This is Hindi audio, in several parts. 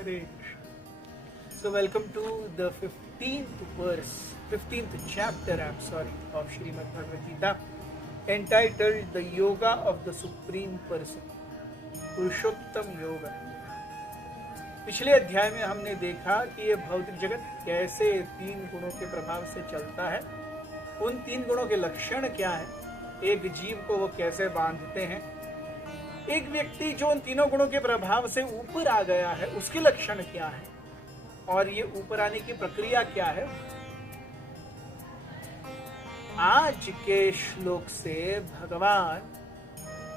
Hare Krishna. So welcome to the 15th chapter, of Srimad Bhagavad Gita, entitled The Yoga of the Supreme Person, पुरुषोत्तम योगा। पिछले अध्याय में हमने देखा कि ये भौतिक जगत कैसे तीन गुणों के प्रभाव से चलता है, उन तीन गुणों के लक्षण क्या है, एक जीव को वो कैसे बांधते हैं, एक व्यक्ति जो उन तीनों गुणों के प्रभाव से ऊपर आ गया है उसके लक्षण क्या है, और ये ऊपर आने की प्रक्रिया क्या है। आज के श्लोक से भगवान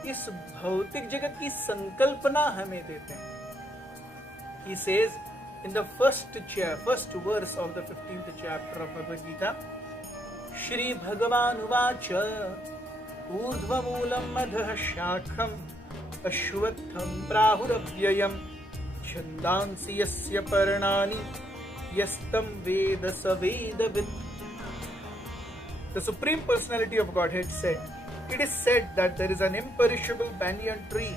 इस भौतिक जगत की संकल्पना हमें देते हैं। He says in the first verse of the 15th chapter of Bhagavad Gita, Shri Bhagavan Uvacha Urdhvamulam Adhah Shakham Ashwatham Prahuravyayam Chandansi Yasya Parnani Yastam Veda Savedavid. The Supreme Personality of Godhead said, it is said that there is an imperishable banyan tree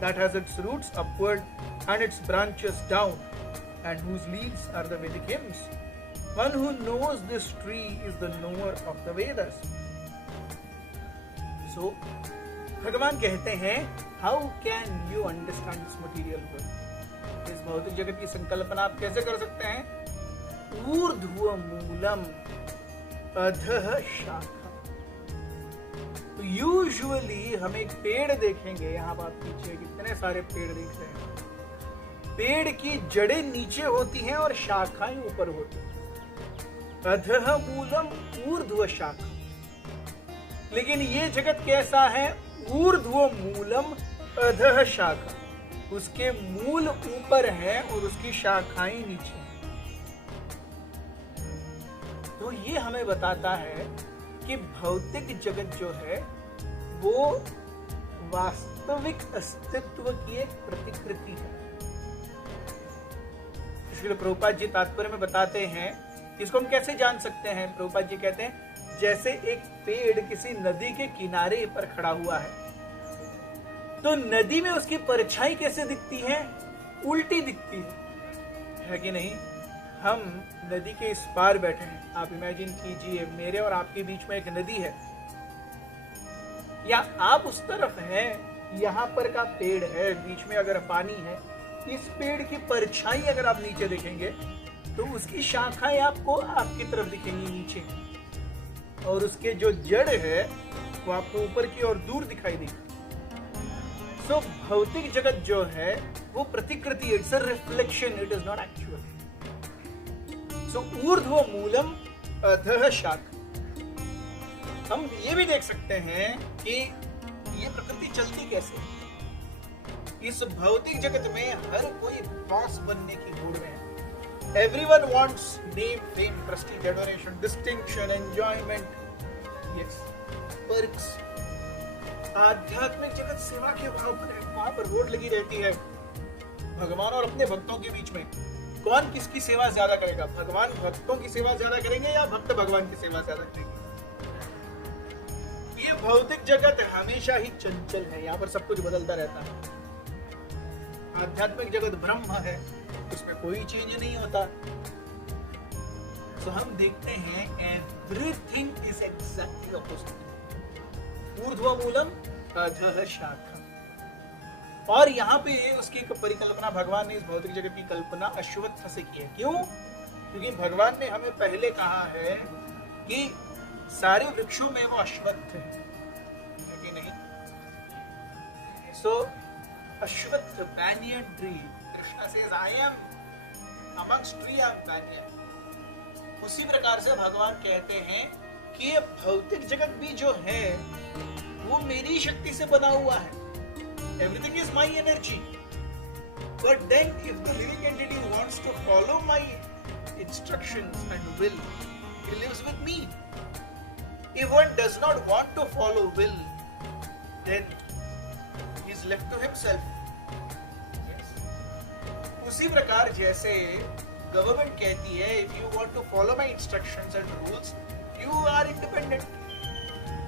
that has its roots upward and its branches down, and whose leaves are the Vedic hymns. One who knows this tree is the knower of the Vedas. So, भगवान कहते हैं, how can you understand this material world? इस भौतिक जगत की संकल्पना आप कैसे कर सकते हैं? ऊर्ध्व मूलम अधः शाखा। तो यूजुअली हम एक पेड़ देखेंगे, यहाँ आप पीछे कितने सारे पेड़ देख रहे हैं। पेड़ की जड़ें नीचे होती हैं और शाखाएं ऊपर होती हैं। अधः मूलम ऊर्ध्व शाखा। लेकिन ये जगत कैसा है? ऊर्ध्व मूलम अधः शाखा। उसके मूल ऊपर है और उसकी शाखाएं नीचे। तो ये हमें बताता है कि भौतिक जगत जो है वो वास्तविक अस्तित्व की एक प्रतिकृति है। इसलिए प्रभुपाद जी तात्पर्य में बताते हैं, इसको हम कैसे जान सकते हैं? प्रभुपाद जी कहते हैं, जैसे एक पेड़ किसी नदी के किनारे पर खड़ा हुआ है, तो नदी में उसकी परछाई कैसे दिखती है? उल्टी दिखती है कि नहीं? हम नदी के इस पार बैठे हैं, आप इमेजिन कीजिए मेरे और आपके बीच में एक नदी है, या आप उस तरफ हैं, यहाँ पर का पेड़ है, बीच में अगर पानी है, इस पेड़ की परछाई अगर आप नीचे देखेंगे तो उसकी शाखाएं आपको आपकी तरफ दिखेंगी नीचे, और उसके जो जड़ है वो आपको ऊपर की ओर दूर दिखाई देगी। सो भौतिक जगत जो है वो प्रतिकृति, it's a reflection, it is not actual. So ऊर्ध्व मूलम अधः शाखा। हम ये भी देख सकते हैं कि ये प्रकृति चलती कैसे है। इस भौतिक जगत में हर कोई बॉस बनने की होड़ में है। Everyone wants name, fame, Prestige, adoration, distinction, enjoyment, yes, perks. आध्यात्मिक जगत सेवा के भाव पर है, वहां पर होड़ लगी रहती है भगवान और अपने भक्तों के बीच में। कौन किसकी सेवा ज्यादा करेगा? भगवान भक्तों की सेवा ज्यादा करेंगे या भक्त भगवान की सेवा ज्यादा करेंगे? ये भौतिक जगत हमेशा ही चंचल है, यहाँ पर सब कुछ बदलता रहता है। आध्यात्मिक जगत ब्रह्म है, उसमें कोई चेंज नहीं होता। तो हम देखते हैं एवरीथिंग इज एग्जैक्टली ऑपोजिट। ऊर्ध्व मूलम अधः शाखा। और यहाँ पे उसकी एक परिकल्पना भगवान ने इस भौतिक जगत की कल्पना अश्वत्थ से की है। क्यों? क्योंकि भगवान ने हमें पहले कहा है कि सारे वृक्षों में वो अश्वत्थ है कि नहीं? सो अश्वत्थ, banyan tree, Krishna says I am amongst tree, I am banyan। उसी प्रकार से भगवान कहते हैं कि ये भौतिक जगत भी जो है वो मेरी शक्ति से बना हुआ है। Everything is my energy. But then if the living entity wants to follow my instructions and will, he lives with me. If one does not want to follow will, then he is left to himself. Yes. उसी प्रकार जैसे गवर्नमेंट कहती है, if you want to follow my instructions and rules, you are independent.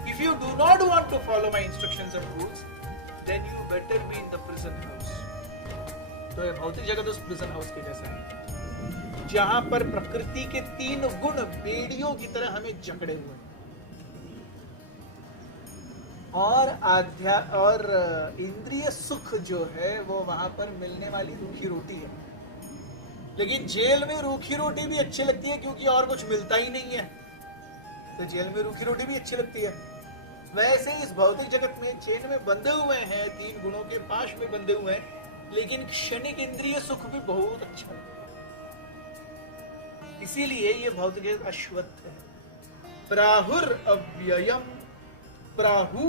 If you do not want to follow my instructions and rules, then you better be in the prison house. तो ये भौतिक जगत उस प्रिजन हाउस के जैसा है जहां पर प्रकृति के 3 गुण बेड़ियों की तरह हमें जकड़े हुए और इंद्रिय सुख जो है वो वहां पर मिलने वाली रूखी रोटी है। लेकिन जेल में रूखी रोटी भी अच्छी लगती है क्योंकि और कुछ मिलता ही नहीं है, तो जेल में रूखी रोटी भी अच्छी लगती है। वैसे इस भौतिक जगत में चेन में बंधे हुए हैं, 3 गुणों के पाश में बंधे हुए हैं, लेकिन क्षणिक इंद्रिय सुख भी बहुत अच्छा है। इसीलिए ये भौतिक जगत अश्वत्थ है। प्राहुर अव्ययम, प्राहु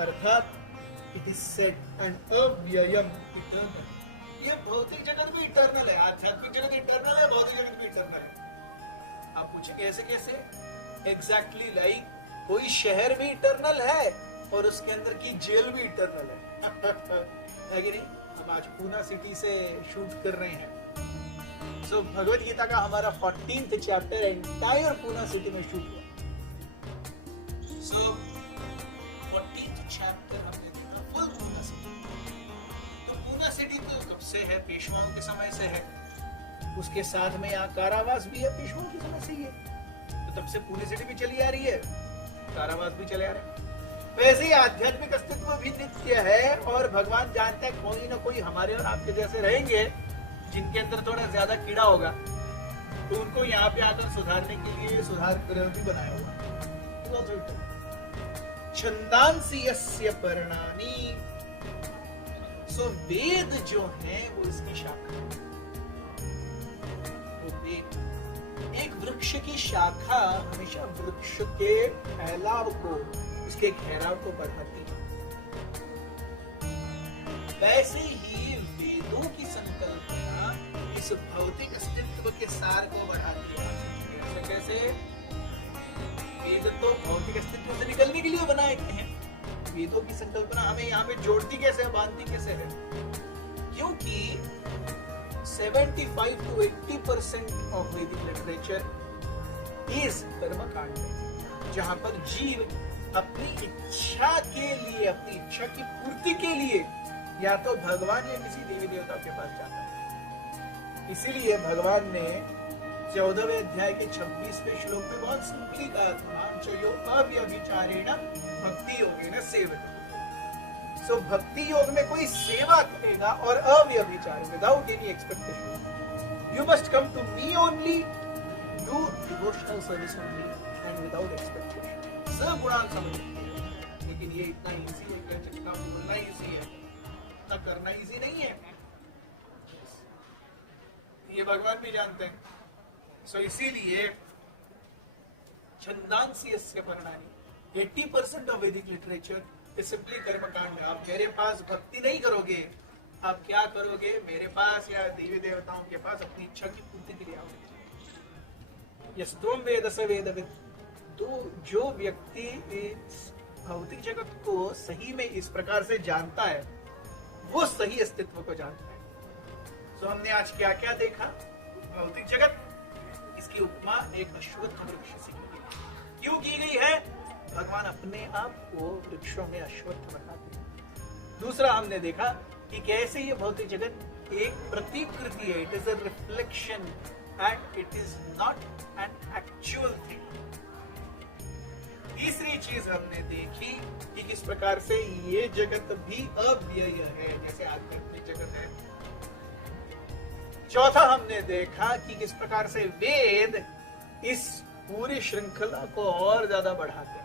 अर्थात इट इज सेड एंड अव्ययम इटर्नल। ये भौतिक जगत भी इटर्नल है, आध्यात्मिक जगत इटर्नल है, भौतिक जगत भी इटर्नल है। आप पूछे कैसे कैसे? एग्जैक्टली लाइक कोई शहर भी इटर्नल है और उसके अंदर की जेल भी इटर्नल है कि नहीं? हम आज पूना सिटी से शूट कर रहे हैं। सो भगवत गीता का हमारा 14th chapter entire Poona city में शूट हुआ। सो 14th चैप्टर हमने देखा फुल पूना सिटी। तो पूना सिटी तो कब से है? पेशवाओं के समय से है। उसके साथ में यहाँ कारावास भी है, पेशवाओं के समय से ही है। तो तब से पूरी सिटी भी चली आ रही है, कारावास भी चले आ रहे हैं। वैसे ही आध्यात्मिक अस्तित्व भी नित्य है और भगवान जानता है कोई ना कोई हमारे और आपके जैसे रहेंगे जिनके अंदर थोड़ा ज्यादा कीड़ा होगा, तो उनको यहाँ पे आकर सुधारने के लिए सुधार गृह भी बनाया हुआ। छंदांसी यस्य पर्णानि, सो वेद जो है वो इसकी शाखा है। तो वेद एक वृक्ष की शाखा हमेशा वृक्ष के फैलाव को, उसके घेराव को बढ़ाती है। वैसे ही वेदों की संकल्पना इस भौतिक अस्तित्व के सार को बढ़ाती है। कैसे? वेद तो भौतिक अस्तित्व से निकलने के लिए बनाए गए हैं। वेदों की संकल्पना हमें यहाँ पे जोड़ती कैसे, बांधती कैसे है? क्योंकि 75 to 80% of Vedic literature is कर्मकांड, जहां पर जीव अपनी इच्छा के लिए, अपनी इच्छा की पूर्ति के लिए या तो भगवान या किसी देवी देवता के पास जाता है। इसीलिए भगवान ने 14वें अध्याय के 26वें श्लोक में बहुत सिंपली कहा, अव्यभिचारेण भक्ति योगेन सेवते। सो भक्ति योग में कोई सेवा करेगा और अव्यभिचार, without any expectation. You must come to me only, do devotional service only and without expectation. सब गुणान समझ, लेकिन ये इतना इजी है क्या? चक्का बोलना इजी है, इतना करना इजी नहीं है। ये भगवान भी जानते हैं। सो इसीलिए छंदांसी यस्य पर्णानि, 80% ऑफ वैदिक लिटरेचर सिंपली कर्मकांड। आप मेरे पास भक्ति नहीं करोगे, आप क्या करोगे? मेरे पास या देवी देवताओं के पास अपनी इच्छा की पूर्ति के लिए आओगे। यस्तोम वेद स वेदविद। तो जो व्यक्ति इस भौतिक जगत को सही में इस प्रकार से जानता है, वो सही अस्तित्व को जानता है। तो हमने आज क्या क्या देखा? भौतिक जगत, इसकी उपमा एक अश्वत्थ वृक्ष से की गई। क्यों की गई है? भगवान अपने आप को वृक्षों में अश्वत्थ बनाते हैं। दूसरा हमने देखा कि कैसे ये भौतिक जगत एक प्रतिकृति है, it is a reflection and it is not an actual thing. तीसरी चीज हमने देखी कि किस प्रकार से ये जगत भी अव्यय है, जैसे आध्यात्मिक जगत है। चौथा हमने देखा कि किस प्रकार से वेद इस पूरी श्रृंखला को और ज्यादा बढ़ाते हैं।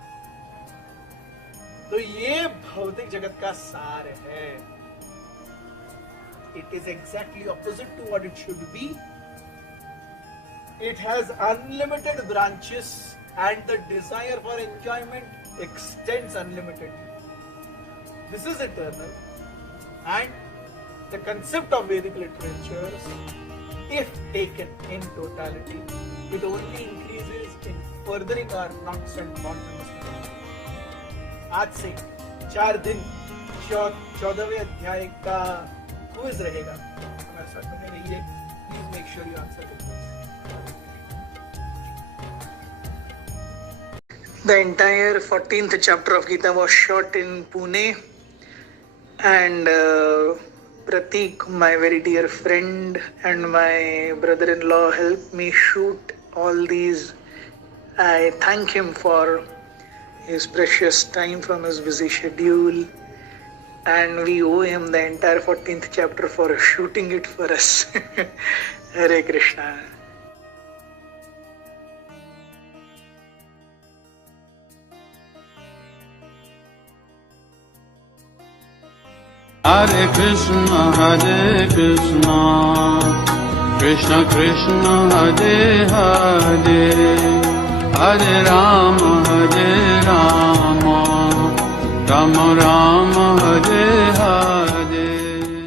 तो ये भौतिक जगत का सार है। It is exactly opposite to what it should be. It has unlimited branches and the desire for enjoyment extends unlimitedly. This is eternal, and the concept of Vedic literature, if taken in totality, it only increases in furthering our knots and bonds. आज से 4 दिन 14वें अध्याय का क्विज रहेगा, हमारे साथ बने रहिए। Please make sure you answer it. The entire 14th chapter of Gita was shot in Pune, and Pratik, my very dear friend and my brother-in-law, helped me shoot all these. I thank him for his precious time from his busy schedule, and we owe him the entire 14th chapter for shooting it for us. Hare Krishna. Hare Krishna, Krishna Krishna, Hare Hare, Hare Rama, Rama Rama, Hare Hare.